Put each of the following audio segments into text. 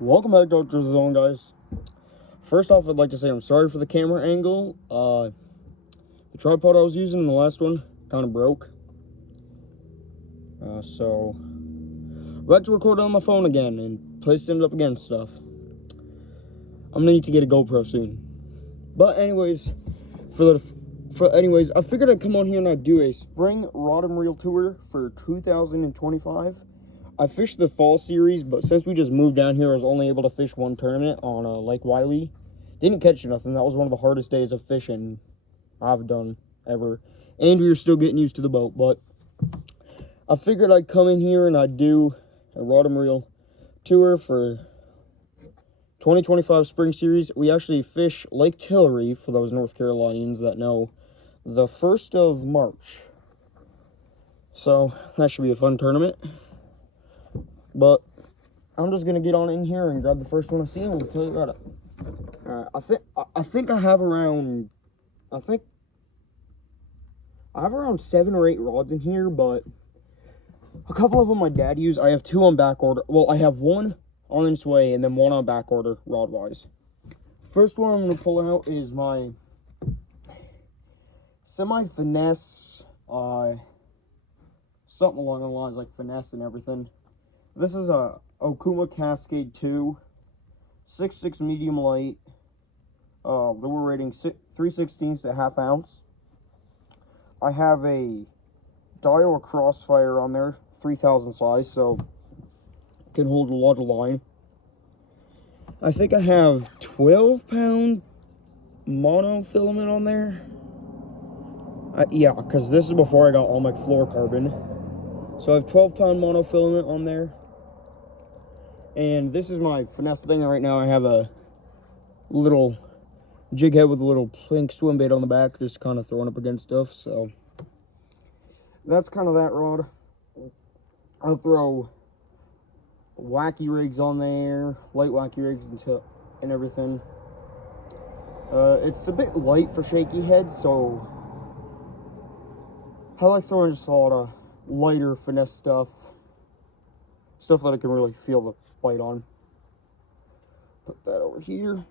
Welcome back to Ultra Zone, guys. First off, I'd like to say I'm sorry for the camera angle. The tripod I was using in the last one kind of broke. So I like to record on my phone again and play stand up again stuff. I'm gonna need to get a GoPro soon. But anyways, I figured I'd come on here and I'd do a spring rod and reel tour for 2025. I fished the fall series, but since we just moved down here, I was only able to fish one tournament on Lake Wiley. Didn't catch nothing. That was one of the hardest days of fishing I've done ever. And we were still getting used to the boat, but I figured I'd come in here and I'd do a rod and reel tour for 2025 spring series. We actually fish Lake Tillery, for those North Carolinians that know, the 1st of March. So that should be a fun tournament. But I'm just gonna get on in here and grab the first one I see and we'll tell you about it. I think I have around 7 or 8 rods in here, but a couple of them my dad used. I have 2 on back order. Well, I have 1 on its way and then 1 on back order rod wise. First one I'm gonna pull out is my semi finesse, something along the lines like finesse and everything. This is a Okuma Cascade 2, 6.6 medium light, lure rating 3/16 to ½ ounce. I have a Daiwa Crossfire on there, 3000 size, so can hold a lot of line. I think I have 12-pound monofilament on there. Yeah, because this is before I got all my fluorocarbon. So I have 12-pound monofilament on there. And this is my finesse thing. Right now I have a little jig head with a little pink swim bait on the back, just kind of throwing up against stuff. So that's kind of that rod. I'll throw wacky rigs on there, light wacky rigs and everything. It's a bit light for shaky heads, so I like throwing just a lot of lighter finesse stuff that I can really feel the bite on. Put that over here.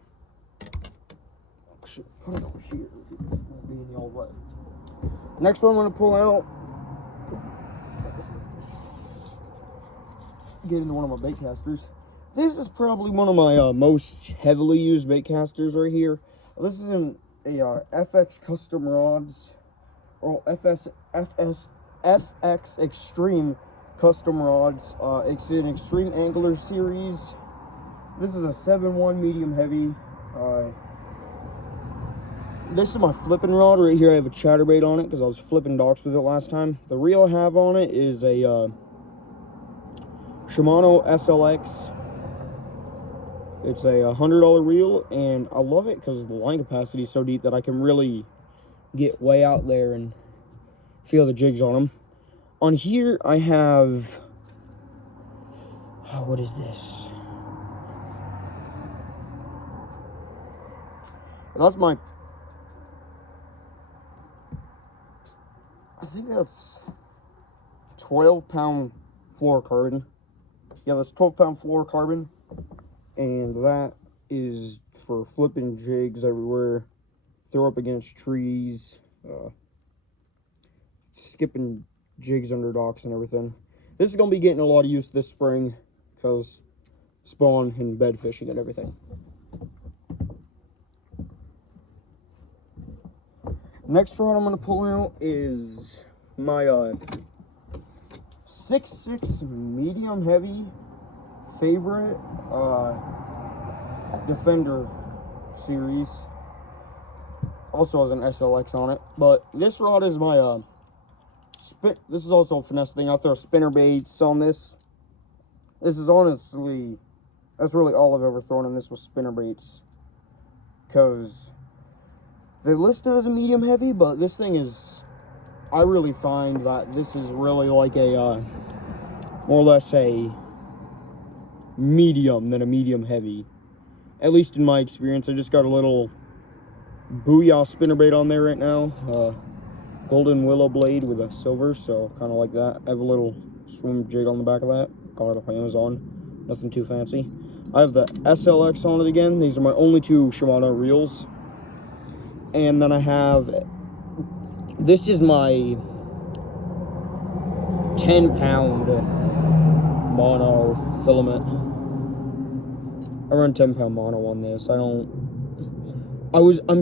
Actually, put it over here. It'll be in the old way. Next one I'm going to pull out. Get into one of my bait casters. This is probably one of my most heavily used bait casters right here. This is a FX Custom Rods, or FX Extreme Custom Rods. It's an Extreme Angler series. This is a 7-1 medium heavy. This is my flipping rod right here. I have a chatterbait on it because I was flipping docks with it last time. The reel I have on it is a Shimano SLX. It's a $100 reel, and I love it because the line capacity is so deep that I can really get way out there and feel the jigs on them. On here, I have, what is this? That's my, I think that's 12-pound fluorocarbon. Yeah, that's 12-pound fluorocarbon. And that is for flipping jigs everywhere. Throw up against trees. Skipping jigs under docks and everything. This is going to be getting a lot of use this spring because spawn and bed fishing and everything. Next rod I'm going to pull out is my 6.6 medium heavy favorite Defender series. Also has an SLX on it, but this rod is my this is also a finesse thing. I'll throw spinner baits on this. This is honestly, that's really all I've ever thrown on this was spinner baits. Because they list it as a medium heavy, but this thing is, I really find that this is really like a, more or less a medium than a medium heavy. At least in my experience. I just got a little Booyah spinnerbait on there right now. Golden willow blade with a silver, so kind of like that. I have a little swim jig on the back of that. Got it off Amazon. Nothing too fancy. I have the SLX on it again. These are my only two Shimano reels. And then I have, this is my 10-pound mono filament. I run 10-pound mono on this. I'm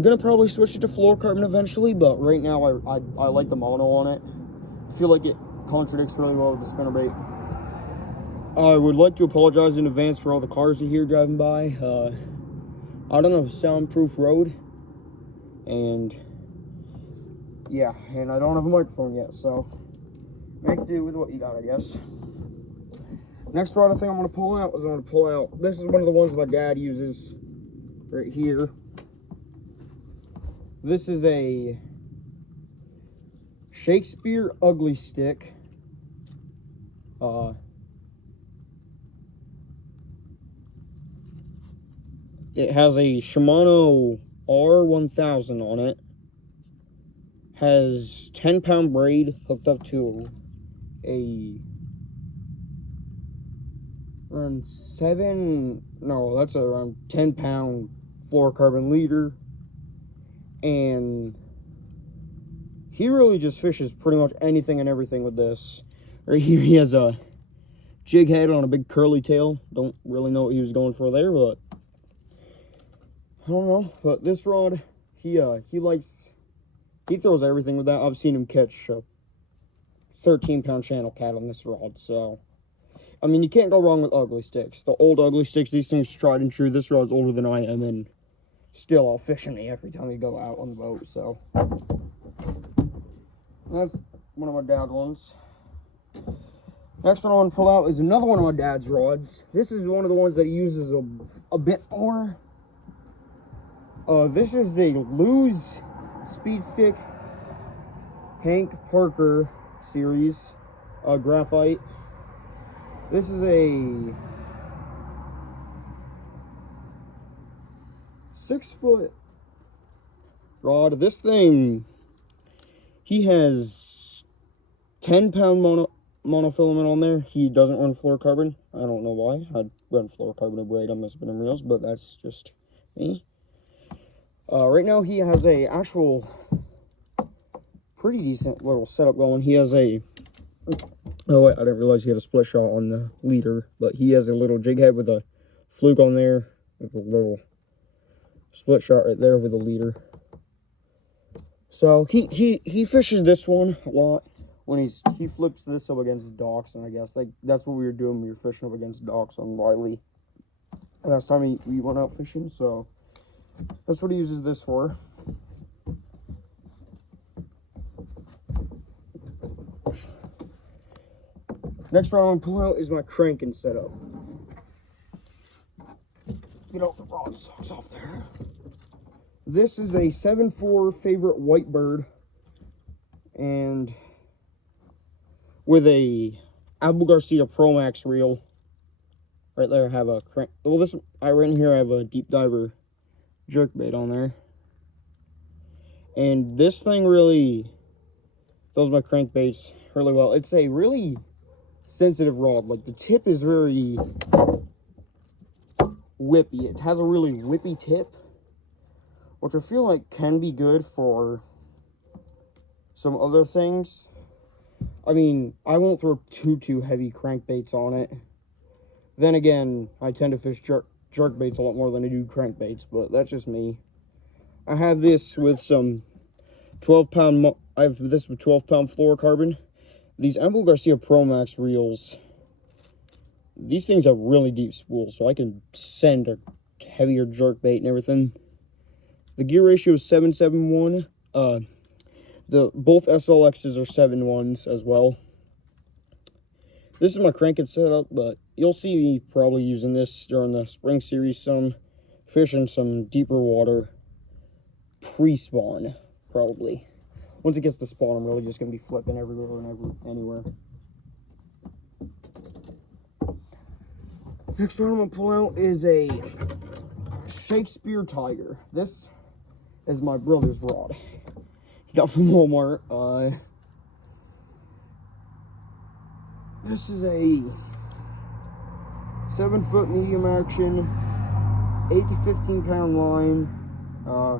gonna probably switch it to fluorocarbon eventually, but right now I like the mono on it. I feel like it contradicts really well with the spinnerbait. I would like to apologize in advance for all the cars you hear driving by. I don't have a soundproof road, and yeah, and I don't have a microphone yet, so make do with what you got, I guess. Next rod I think I'm going to pull out this is one of the ones my dad uses right here. This is a Shakespeare Ugly Stick. It has a Shimano R1000 on it. Has 10-pound braid hooked up to around 10-pound fluorocarbon leader. And he really just fishes pretty much anything and everything with this. Right here he has a jig head on a big curly tail. Don't really know what he was going for there, but I don't know. But this rod, he throws everything with that. I've seen him catch a 13-pound channel cat on this rod, so I mean, you can't go wrong with Ugly Sticks. The old Ugly Sticks, these things tried and true. This rod's older than I am, and still all fishing me every time we go out on the boat, so that's one of my dad's ones. Next one I want to pull out is another one of my dad's rods. This is one of the ones that he uses a bit more. This is the Lew's Speed Stick Hank Parker series graphite. This is a 6-foot rod. This thing, he has 10-pound monofilament on there. He doesn't run fluorocarbon. I don't know why. I'd run fluorocarbon and braid on my spinning reels, but that's just me. Right now he has a actual pretty decent little setup going. He has a, oh wait, I didn't realize he had a split shot on the leader, but he has a little jig head with a fluke on there, with a little split shot right there with a leader. So he fishes this one a lot when he flips this up against docks, and I guess that's what we were doing when we were fishing up against docks on Riley last time we went out fishing, so that's what he uses this for. Next one I'm going to pull out is my cranking setup. Get all the rod socks off there. This is a 7.4 Favorite Whitebird, and with a Abu Garcia Pro Max reel. Right there I have a crank. Well, right in here I have a Deep Diver jerkbait on there. And this thing really throws my crankbaits really well. It's a really sensitive rod. Like, the tip is very whippy. It has a really whippy tip, which I feel like can be good for some other things. I mean, I won't throw too heavy crankbaits on it. Then again, I tend to fish jerkbaits a lot more than I do crankbaits, but that's just me. I have this with some 12-pound, I have this with 12-pound fluorocarbon. These Abu Garcia Pro Max reels, these things have really deep spools, so I can send a heavier jerkbait and everything. The gear ratio is 7-7-1. Both SLXs are 7-1s as well. This is my cranking setup, but you'll see me probably using this during the spring series some, fishing some deeper water pre-spawn, probably. Once it gets to spawn, I'm really just going to be flipping everywhere and anywhere. Next one I'm going to pull out is a Shakespeare Tiger. This is my brother's rod. He got from Walmart. This is a 7-foot medium action, 8 to 15 pound line. I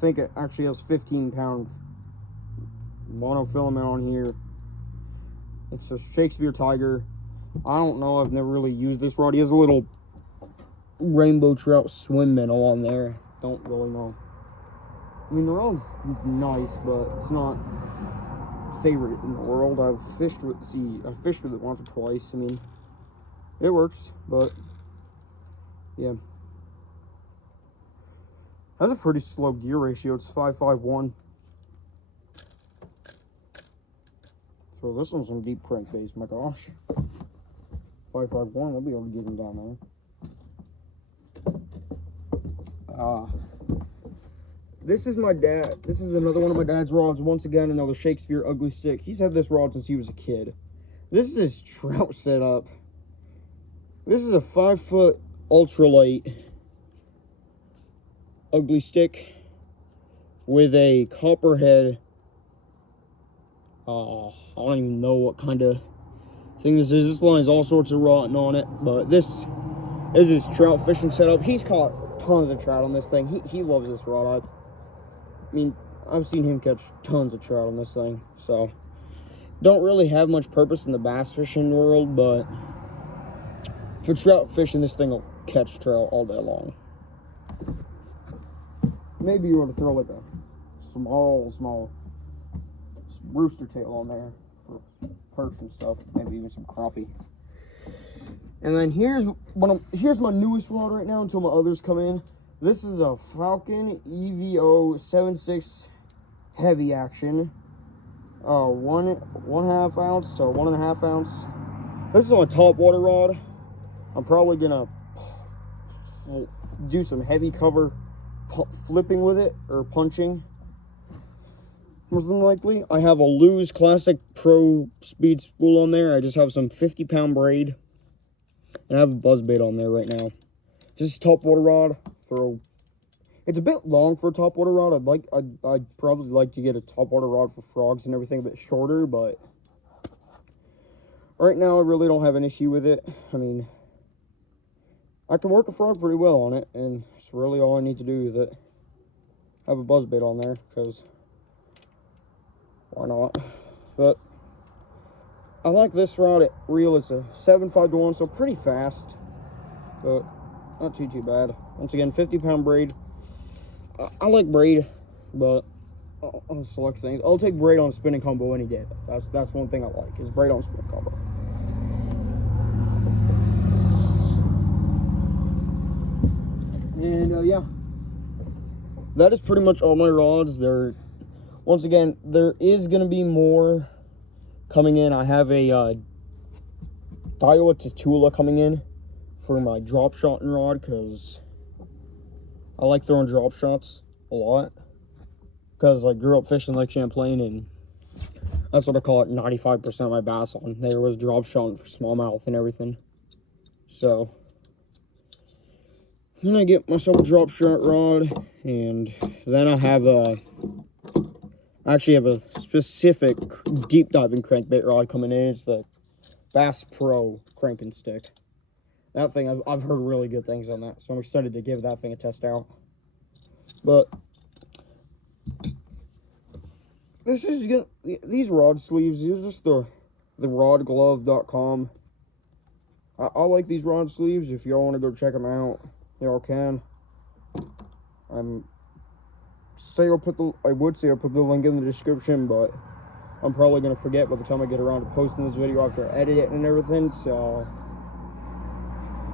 think it actually has 15 pound monofilament on here. It's a Shakespeare Tiger. I don't know, I've never really used this rod. He has a little rainbow trout swim minnow on there. Don't really know. I mean, the rod's nice, but it's not favorite in the world. I fished with it once or twice. I mean, it works, but yeah. Has a pretty slow gear ratio. It's 5.51. So this one's some deep crankbaits. My gosh, 5.51. I'll be able to get him down there. This is my dad. This is another one of my dad's rods. Once again, another Shakespeare Ugly Stick. He's had this rod since he was a kid. This is his trout setup. This is a 5-foot ultralight Ugly Stick with a copperhead. I don't even know what kind of thing this is. This line has all sorts of rotten on it, but this is his trout fishing setup. He's caught tons of trout on this thing. He loves this rod. I mean, I've seen him catch tons of trout on this thing. So, don't really have much purpose in the bass fishing world, but for trout fishing, this thing will catch trout all day long. Maybe you want to throw like a small rooster tail on there for perch and stuff. Maybe even some crappie. And then here's my newest rod right now until my others come in. This is a Falcon EVO 7.6 heavy action. 1.5 ounce to 1.5 ounce. This is my top water rod. I'm probably gonna do some heavy cover flipping with it, or punching, more than likely. I have a Lew's Classic Pro speed spool on there. I just have some 50-pound braid, and I have a buzzbait on there right now. Just a top water rod. It's a bit long for a top water rod. I'd probably like to get a top water rod for frogs and everything a bit shorter, but right now I really don't have an issue with it. I mean, I can work a frog pretty well on it, and it's really all I need to do with it. Have a buzzbait on there, because why not? But I like this rod reel. It's a 7.5-1, so pretty fast, but not too bad. Once again, 50-pound braid. I like braid, but on select things, I'll take braid on a spinning combo any day. That's one thing I like, is braid on a spinning combo. And yeah, that is pretty much all my rods. Once again, there is going to be more coming in. I have a Daiwa Tatula coming in for my drop shotting rod, because I like throwing drop shots a lot, because I grew up fishing Lake Champlain, and that's what I call it 95% of my bass on. There was drop shotting for smallmouth and everything. So then I get myself a drop shot rod, and then I have actually have a specific deep diving crankbait rod coming in. It's the Bass Pro cranking stick. That thing, I've heard really good things on that, so I'm excited to give that thing a test out. But this is these rod sleeves. These are just the rodglove.com. I like these rod sleeves. If y'all want to go check them out, y'all can. I would say I'll put the link in the description, but I'm probably gonna forget by the time I get around to posting this video after I edit it and everything. So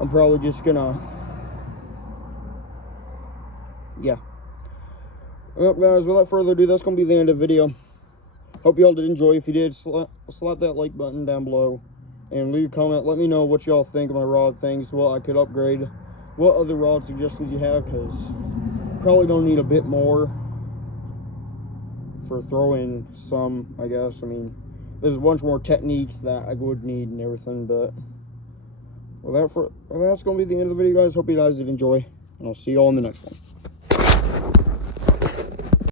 I'm probably just gonna, yeah. Well, guys, without further ado, that's gonna be the end of the video. Hope y'all did enjoy. If you did, slap that like button down below and leave a comment. Let me know what y'all think of my rod things, what I could upgrade, what other rod suggestions you have, because probably gonna need a bit more for throwing some, I guess. I mean, there's a bunch more techniques that I would need and everything, but well, that's gonna be the end of the video, guys. Hope you guys did enjoy, and I'll see y'all in the next one.